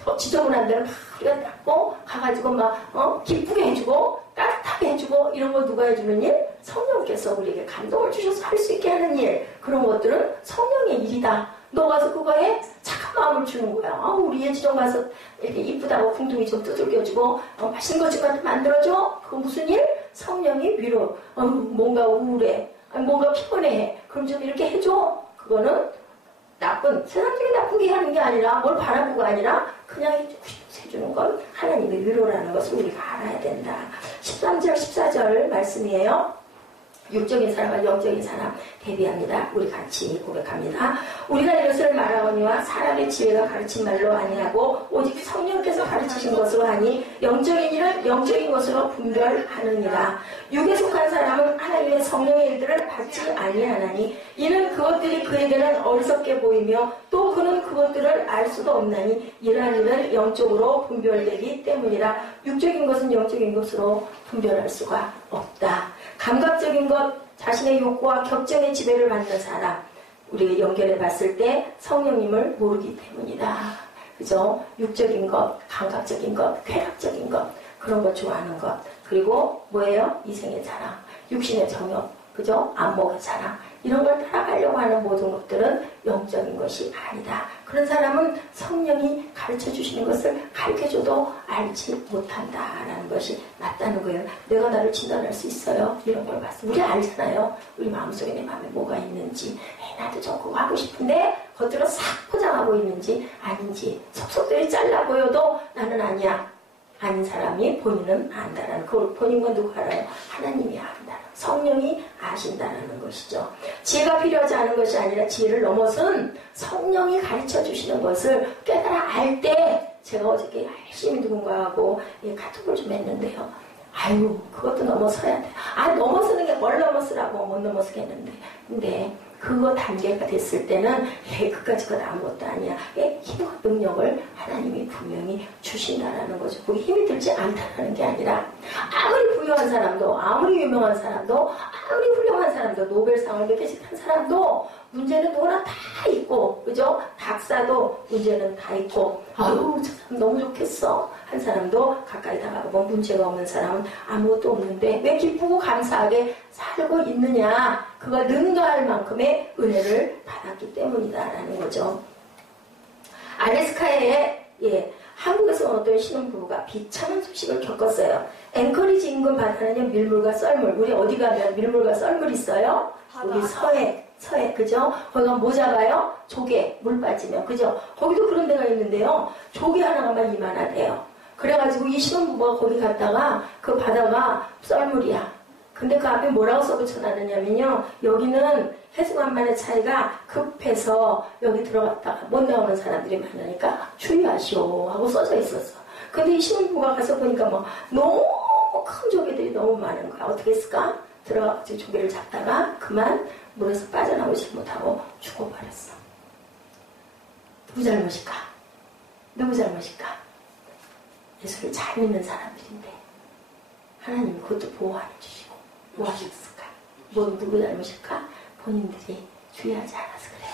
더 지저분한 데를 막 우리가 닦고 가가지고 막 기쁘게 해주고 따뜻하게 해주고 이런 거 누가 해주는 일? 성령께서 우리에게 감동을 주셔서 할 수 있게 하는 일, 그런 것들은 성령의 일이다. 너 가서 그거에 착한 마음을 주는 거야. 우리 예지정 가서 이렇게 이쁘다고 궁둥이 좀 두들겨주고 맛있는 것 좀 갖다 만들어줘. 그거 무슨 일? 성령이 위로. 뭔가 우울해, 뭔가 피곤해, 그럼 좀 이렇게 해줘. 그거는 세상적인 나쁘게 하는 게 아니라, 뭘 바라보고 아니라 그냥 해주는 건 하나님의 위로라는 것을 우리가 알아야 된다. 13절 14절 말씀이에요. 육적인 사람과 영적인 사람 대비합니다. 우리 같이 고백합니다. 우리가 이것을 말하거니와 사람의 지혜가 가르친 말로 아니하고 오직 성령께서 가르치신 것으로 하니 영적인 일을 영적인 것으로 분별하느니라. 육에 속한 사람은 하나님의 성령의 일들을 받지 아니하나니 이는 그것들이 그에게는 어리석게 보이며 또 그는 그것들을 알 수도 없나니 이러한 일은 영적으로 분별되기 때문이라. 육적인 것은 영적인 것으로 분별할 수가 없다. 감각적인 것, 자신의 욕구와 격정의 지배를 받는 사람, 우리가 연결해 봤을 때 성령님을 모르기 때문이다. 그죠? 육적인 것, 감각적인 것, 쾌락적인 것, 그런 것 좋아하는 것. 그리고 뭐예요? 이생의 자랑, 육신의 정욕, 그죠? 안목의 자랑, 이런 걸 따라가려고 하는 모든 것들은 영적인 것이 아니다. 그런 사람은 성령이 가르쳐 주시는 것을 가르쳐줘도 알지 못한다라는 것이 맞다는 거예요. 내가 나를 진단할 수 있어요? 이런 걸 봤어요. 우리 알잖아요. 우리 마음속에 내 마음에 뭐가 있는지. 나도 저 그거 하고 싶은데 겉으로 싹 포장하고 있는지 아닌지. 속속들이 잘라 보여도 나는 아니야. 아닌 사람이 본인은 안다라는, 그걸 본인과 누가 알아요? 하나님이 안다는, 성령이 아신다라는 것이죠. 지혜가 필요하지 않은 것이 아니라 지혜를 넘어선 성령이 가르쳐 주시는 것을 깨달아 알 때, 제가 어저께 열심히 누군가하고 카톡을 좀 했는데요. 아유, 그것도 넘어서야 돼. 넘어서는 게 뭘 넘어서라고 못 넘어서겠는데. 근데 그거 단계가 됐을 때는 그까지 건 아무것도 아니야. 힘과 능력을 하나님이 분명히 주신다라는 거죠. 그게 힘이 들지 않다는 게 아니라 아무리 부유한 사람도, 아무리 유명한 사람도, 아무리 훌륭한 사람도, 노벨상을 몇 개씩 한 사람도 문제는 누구나 다 있고, 그죠? 박사도 문제는 다 있고, 아유, 저 사람 너무 좋겠어 한 사람도 가까이 다가가면 문제가 없는 사람은 아무것도 없는데 왜 기쁘고 감사하게 살고 있느냐? 그가 능가할 만큼의 은혜를 받았기 때문이다라는 거죠. 알래스카에 한국에서 온 어떤 신혼부부가 비참한 소식을 겪었어요. 앵커리지 인근 바다는요, 밀물과 썰물. 우리 어디 가면 밀물과 썰물 있어요? 우리 서해, 그죠? 거기가 뭐 잡아요? 조개, 물 빠지면, 그죠? 거기도 그런 데가 있는데요. 조개 하나가만 이만하대요. 그래가지고 이 신혼부부가 거기 갔다가 그 바다가 썰물이야. 근데 그 앞에 뭐라고 써붙여놨느냐면요, 여기는 해수만만의 차이가 급해서 여기 들어갔다가 못 나오는 사람들이 많으니까 주의하시오 하고 써져 있었어. 근데 이 신혼부부가 가서 보니까 너무 큰 조개들이 너무 많은 거야. 어떻게 했을까? 들어가서 조개를 잡다가 그만 물에서 빠져나오지 못하고 죽어버렸어. 누구 잘못일까? 누구 잘못일까? 예수를 잘 믿는 사람들인데 하나님이 그것도 보호 안 해주시고 뭐 하셨을까? 누구 잘못일까? 본인들이 주의하지 않아서 그래요.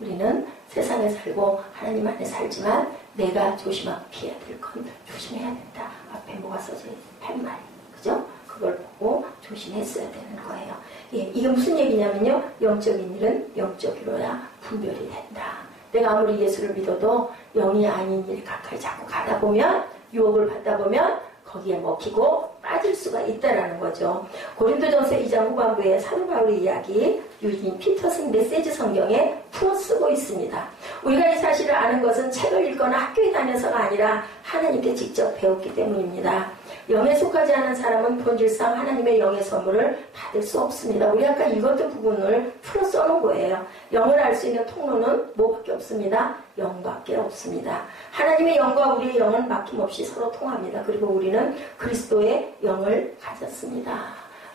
우리는 세상에 살고 하나님 안에 살지만 내가 조심하고 피해야 될 건 조심해야 된다. 앞에 뭐가 써져 있어? 8마리. 그죠? 그걸 보고 조심했어야 되는 거예요. 이게 무슨 얘기냐면요. 영적인 일은 영적으로야 분별이 된다. 내가 아무리 예수를 믿어도 영이 아닌 일에 가까이 자꾸 가다 보면, 유혹을 받다 보면 거기에 먹히고 빠질 수가 있다라는 거죠. 고린도전서 2장 후반부에 사도 바울의 이야기, 유진 피터슨 메시지 성경에 풀어쓰고 있습니다. 우리가 이 사실을 아는 것은 책을 읽거나 학교에 다녀서가 아니라 하나님께 직접 배웠기 때문입니다. 영에 속하지 않은 사람은 본질상 하나님의 영의 선물을 받을 수 없습니다. 우리 아까 읽었던 부분을 풀어 써놓은 거예요. 영을 알 수 있는 통로는 뭐밖에 없습니다. 영밖에 없습니다. 하나님의 영과 우리의 영은 막힘없이 서로 통합니다. 그리고 우리는 그리스도의 영을 가졌습니다.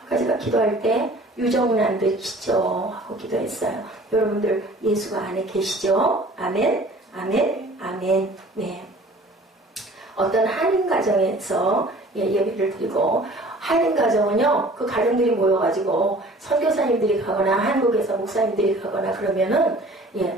아까 제가 기도할 때 유정은 안 되시죠? 하고 기도했어요. 여러분들 예수가 안에 계시죠? 아멘, 아멘, 아멘. 네. 어떤 한인 가정에서 예배를 드리고, 한인 가정은요, 그 가정들이 모여가지고 선교사님들이 가거나 한국에서 목사님들이 가거나 그러면은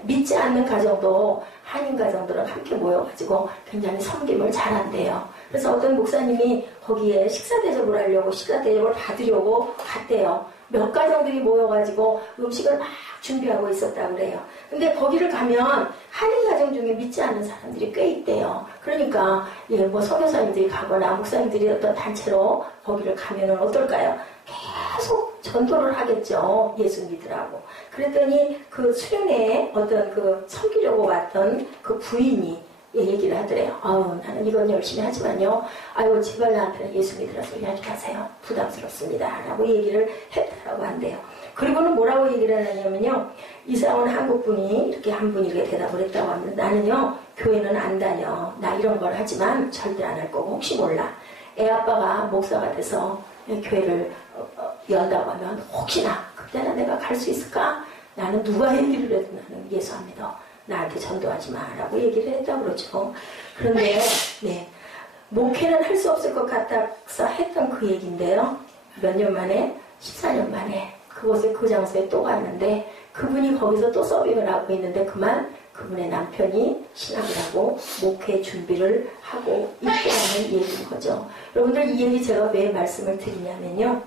믿지 않는 가정도 한인 가정들은 함께 모여가지고 굉장히 섬김을 잘한대요. 그래서 어떤 목사님이 거기에 식사 대접을 하려고 식사 대접을 받으려고 갔대요. 몇 가정들이 모여가지고 음식을 막 준비하고 있었다고 그래요. 근데 거기를 가면 한인 가정 중에 믿지 않는 사람들이 꽤 있대요. 그러니까 뭐 선교사님들이 가거나 목사님들이 어떤 단체로 거기를 가면은 어떨까요? 계속 전도를 하겠죠. 예수 믿으라고. 그랬더니 그 수련회에 어떤 그 섬기려고 왔던 그 부인이 얘기를 하더래요. 나는 이건 열심히 하지만요. 제발 나한테는 예수 믿으라 소리 하지 마세요. 부담스럽습니다. 라고 얘기를 했다라고 한대요. 그리고는 뭐라고 얘기를 하냐면요. 이사 온 한국 분이 이렇게 한 분이 이렇게 대답을 했다고 합니다. 나는요, 교회는 안 다녀. 나 이런 걸 하지만 절대 안 할 거고, 혹시 몰라. 애 아빠가 목사가 돼서 교회를 연다고 하면 혹시나 그때는 내가 갈 수 있을까? 나는 누가 얘기를 해도 나는 예수 안 믿어. 나한테 전도하지 마라고 얘기를 했다고 그러죠. 그런데 목회는 할 수 없을 것 같아서 했던 그 얘기인데요. 몇 년 만에 14년 만에 그 장소에 또 갔는데 그분이 거기서 또 서빙을 하고 있는데 그분의 남편이 신학을 하고 목회 준비를 하고 있다는 얘기인 거죠. 여러분들 이 얘기 제가 왜 말씀을 드리냐면요.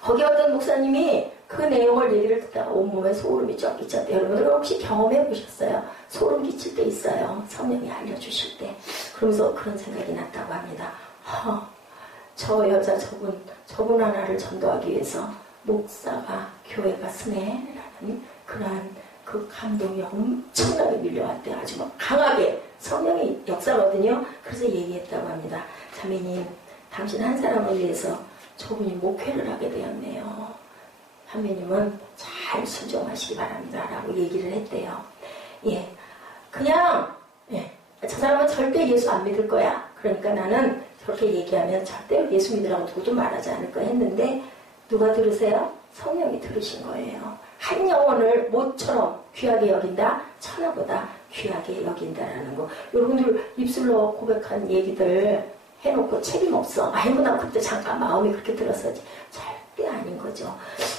거기 어떤 목사님이 그 내용을 얘기를 듣다가 온몸에 소름이 쫙 끼쳤대요. 여러분들 혹시 경험해 보셨어요? 소름 끼칠 때 있어요. 성령이 알려주실 때. 그러면서 그런 생각이 났다고 합니다. 저 여자 저분 하나를 전도하기 위해서 목사가 교회가 쓰네라는 그러한 그 감동이 엄청나게 밀려왔대요. 아주 막 강하게 성령의 역사거든요. 그래서 얘기했다고 합니다. 자매님, 당신 한 사람을 위해서 저분이 목회를 하게 되었네요. 자매님은 잘 순종하시기 바랍니다. 라고 얘기를 했대요. 저 사람은 절대 예수 안 믿을 거야. 그러니까 나는 저렇게 얘기하면 절대 예수 믿으라고 누구도 말하지 않을 거야 했는데 누가 들으세요? 성령이 들으신 거예요. 한 영혼을 모처럼 귀하게 여긴다? 천하보다 귀하게 여긴다라는 거. 여러분들 입술로 고백한 얘기들 해놓고 책임 없어. 나 그때 잠깐 마음이 그렇게 들었었지. 절대 아닌 거죠.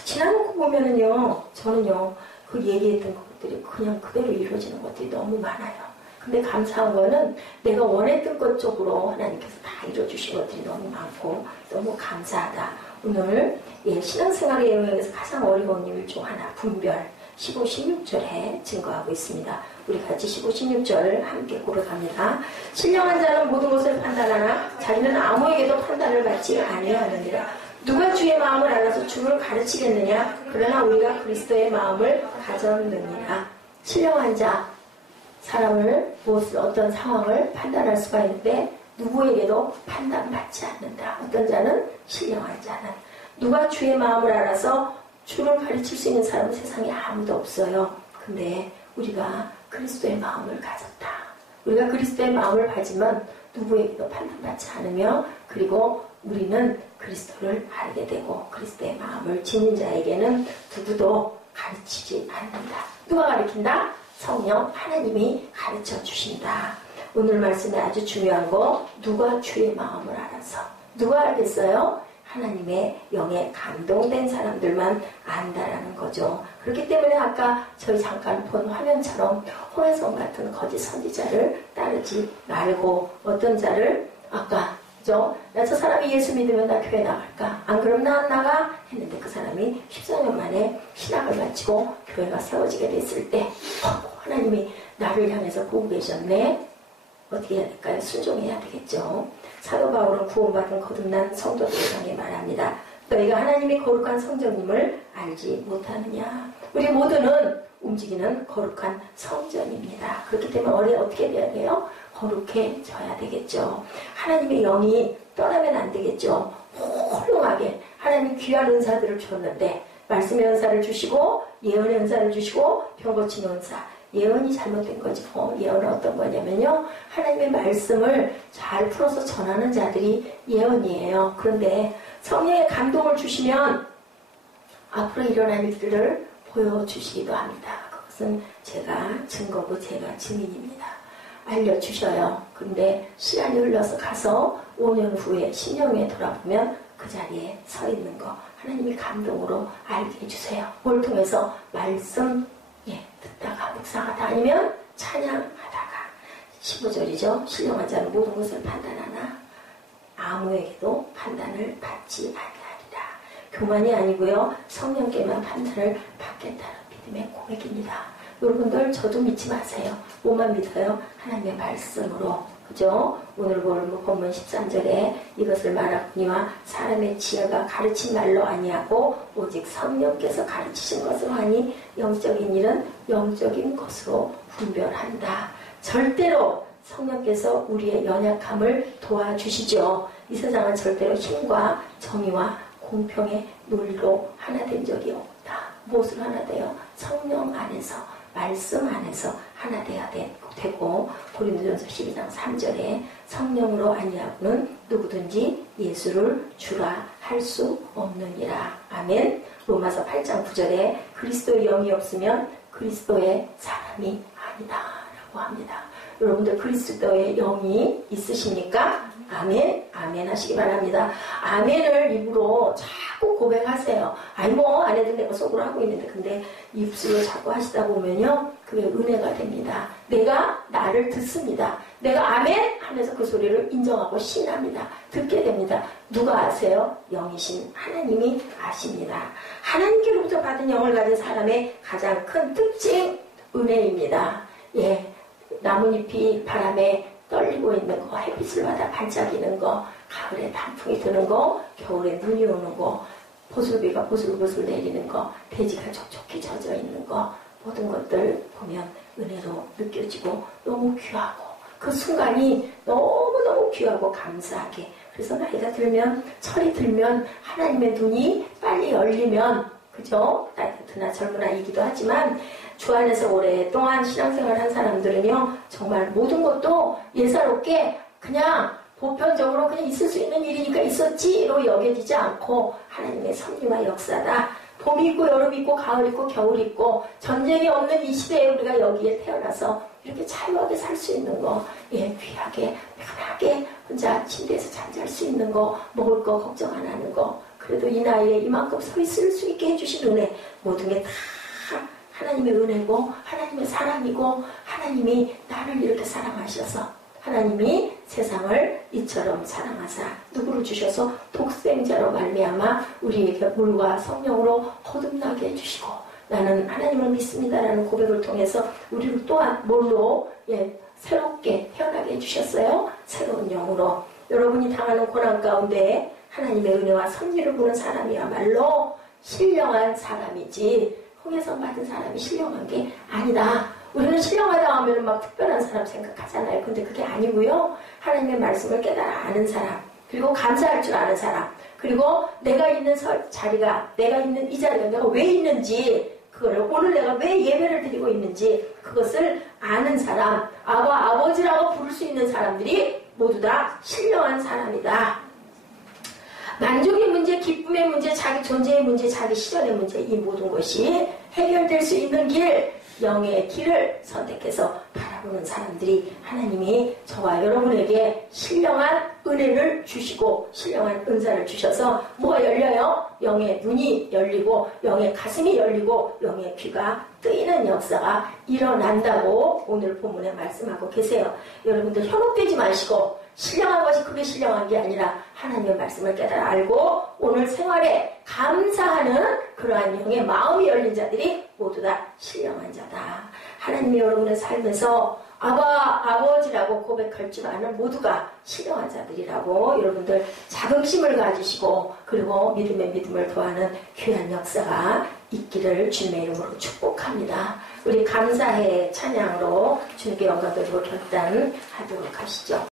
지나놓고 보면은요, 저는요, 그 얘기했던 것들이 그냥 그대로 이루어지는 것들이 너무 많아요. 근데 감사한 거는 내가 원했던 것 쪽으로 하나님께서 다 이루어주신 것들이 너무 많고 너무 감사하다. 오늘 신앙생활의 영역에서 가장 어려운 일 중 하나, 분별 15, 16절에 증거하고 있습니다. 우리 같이 15, 16절 함께 고백합니다. 신령한 자는 모든 것을 판단하나 자기는 아무에게도 판단을 받지 아니하느니라. 누가 주의 마음을 알아서 주를 가르치겠느냐? 그러나 우리가 그리스도의 마음을 가졌느니라. 신령한 자, 사람을 어떤 상황을 판단할 수가 있는데 누구에게도 판단받지 않는다. 어떤 자는 신령한 자는. 누가 주의 마음을 알아서 주를 가르칠 수 있는 사람은 세상에 아무도 없어요. 근데 우리가 그리스도의 마음을 가졌다. 우리가 그리스도의 마음을 가지면 누구에게도 판단받지 않으며 그리고 우리는 그리스도를 알게 되고 그리스도의 마음을 지닌 자에게는 누구도 가르치지 않는다. 누가 가르친다? 성령 하나님이 가르쳐 주신다. 오늘 말씀에 아주 중요한 거, 누가 주의 마음을 알아서. 누가 알겠어요? 하나님의 영에 감동된 사람들만 안다라는 거죠. 그렇기 때문에 아까 저희 잠깐 본 화면처럼 홍해성 같은 거짓 선지자를 따르지 말고 어떤 자를 아까 저 사람이 예수 믿으면 나 교회 나갈까? 안 그러면 나 안 나가? 했는데 그 사람이 14년 만에 신학을 마치고 교회가 세워지게 됐을 때 하나님이 나를 향해서 보고 계셨네. 어떻게 해야 될까요? 순종해야 되겠죠. 사도 바울은 구원받은 거듭난 성도들을 향해 말합니다. 너희가 하나님의 거룩한 성전임을 알지 못하느냐. 우리 모두는 움직이는 거룩한 성전입니다. 그렇기 때문에 어떻게 돼야 돼요? 거룩해져야 되겠죠. 하나님의 영이 떠나면 안 되겠죠. 훌륭하게 하나님 귀한 은사들을 줬는데 말씀의 은사를 주시고 예언의 은사를 주시고 병 고치는 은사. 예언이 잘못된 거지. 예언은 어떤 거냐면요. 하나님의 말씀을 잘 풀어서 전하는 자들이 예언이에요. 그런데 성령의 감동을 주시면 앞으로 일어날 일들을 보여주시기도 합니다. 그것은 제가 증거고 제가 증인입니다. 알려주셔요. 근데 시간이 흘러서 가서 5년 후에 10년 후에 돌아보면 그 자리에 서 있는 거 하나님이 감동으로 알게 해주세요. 뭘 통해서 말씀 듣다가 묵상하다 아니면 찬양하다가 15절이죠. 신령한 자는 모든 것을 판단하나 아무에게도 판단을 받지 아니하리라. 교만이 아니고요. 성령께만 판단을 받겠다는 믿음의 고백입니다. 여러분들 저도 믿지 마세요. 뭐만 믿어요? 하나님의 말씀으로. 그죠? 오늘 본문 13절에 이것을 말하거니와 사람의 지혜가 가르친 말로 아니하고 오직 성령께서 가르치신 것으로 하니 영적인 일은 영적인 것으로 분별한다. 절대로 성령께서 우리의 연약함을 도와주시죠. 이 세상은 절대로 힘과 정의와 공평의 논리로 하나 된 적이 없다. 무엇으로 하나 돼요? 성령 안에서 말씀 안에서 하나 돼야 되고 고린도전서 12장 3절에 성령으로 아니하고는 누구든지 예수를 주라 할 수 없느니라. 아멘. 로마서 8장 9절에 그리스도의 영이 없으면 그리스도의 사람이 아니다 라고 합니다. 여러분들 그리스도의 영이 있으십니까? 아멘. 아멘 하시기 바랍니다. 아멘을 입으로 자꾸 고백하세요. 아니 뭐 안 해도 내가 속으로 하고 있는데 근데 입술로 자꾸 하시다 보면요 그게 은혜가 됩니다. 내가 나를 듣습니다. 내가 아멘 하면서 그 소리를 인정하고 신합니다. 듣게 됩니다. 누가 아세요? 영이신 하나님이 아십니다. 하나님께로부터 받은 영을 가진 사람의 가장 큰 특징 은혜입니다. 예, 나뭇잎이 바람에 떨리고 있는 거, 햇빛을 받아 반짝이는 거, 가을에 단풍이 드는 거, 겨울에 눈이 오는 거, 보슬비가 보슬보슬 내리는 거, 대지가 촉촉히 젖어 있는 거, 모든 것들 보면 은혜로 느껴지고 너무 귀하고 그 순간이 너무너무 귀하고 감사하게. 그래서 나이가 들면, 철이 들면 하나님의 눈이 빨리 열리면, 그죠? 나이가 드나 젊은 아이이기도 하지만 주 안에서 오랫동안 신앙생활 한 사람들은요 정말 모든 것도 예사롭게 그냥 보편적으로 그냥 있을 수 있는 일이니까 있었지로 여겨지지 않고 하나님의 섭리와 역사다. 봄이 있고 여름이 있고 가을 있고 겨울 있고 전쟁이 없는 이 시대에 우리가 여기에 태어나서 이렇게 자유하게 살 수 있는 거, 예, 귀하게 편하게 혼자 침대에서 잠잘 수 있는 거, 먹을 거 걱정 안 하는 거, 그래도 이 나이에 이만큼 서 있을 수 있게 해주신 은혜, 모든 게 다 하나님의 은혜고 하나님의 사랑이고 하나님이 나를 이렇게 사랑하셔서 하나님이 세상을 이처럼 사랑하사 누구를 주셔서 독생자로 말미암아 우리에게 물과 성령으로 거듭나게 해주시고 나는 하나님을 믿습니다라는 고백을 통해서 우리를 또한 뭘로 새롭게 태어나게 해주셨어요. 새로운 영으로. 여러분이 당하는 고난 가운데 하나님의 은혜와 섭리를 보는 사람이야말로 신령한 사람이지 홍해성 받은 사람이 신령한 게 아니다. 우리는 신령하다 하면 막 특별한 사람 생각하잖아요. 근데 그게 아니고요. 하나님의 말씀을 깨달아 아는 사람, 그리고 감사할 줄 아는 사람, 그리고 내가 있는 자리가, 내가 있는 이 자리가 내가 왜 있는지, 그거를 오늘 내가 왜 예배를 드리고 있는지 그것을 아는 사람, 아버지라고 부를 수 있는 사람들이 모두 다 신령한 사람이다. 만족의 문제, 기쁨의 문제, 자기 존재의 문제, 자기 실현의 문제, 이 모든 것이 해결될 수 있는 길, 영의 길을 선택해서 바라보는 사람들이 하나님이 저와 여러분에게 신령한 은혜를 주시고 신령한 은사를 주셔서 뭐가 열려요? 영의 눈이 열리고 영의 가슴이 열리고 영의 귀가 뜨이는 역사가 일어난다고 오늘 본문에 말씀하고 계세요. 여러분들 현혹되지 마시고 신령한 것이 그게 신령한 게 아니라 하나님의 말씀을 깨달아 알고 오늘 생활에 감사하는 그러한 영의 마음이 열린 자들이 모두 다 신령한 자다. 하나님이 여러분의 삶에서 아버지라고 고백할 줄 아는 모두가 신령한 자들이라고 여러분들 자긍심을 가지시고 그리고 믿음의 믿음을 더하는 귀한 역사가 있기를 주님의 이름으로 축복합니다. 우리 감사의 찬양으로 주님께 영광 돌리고 결단하도록 하시죠.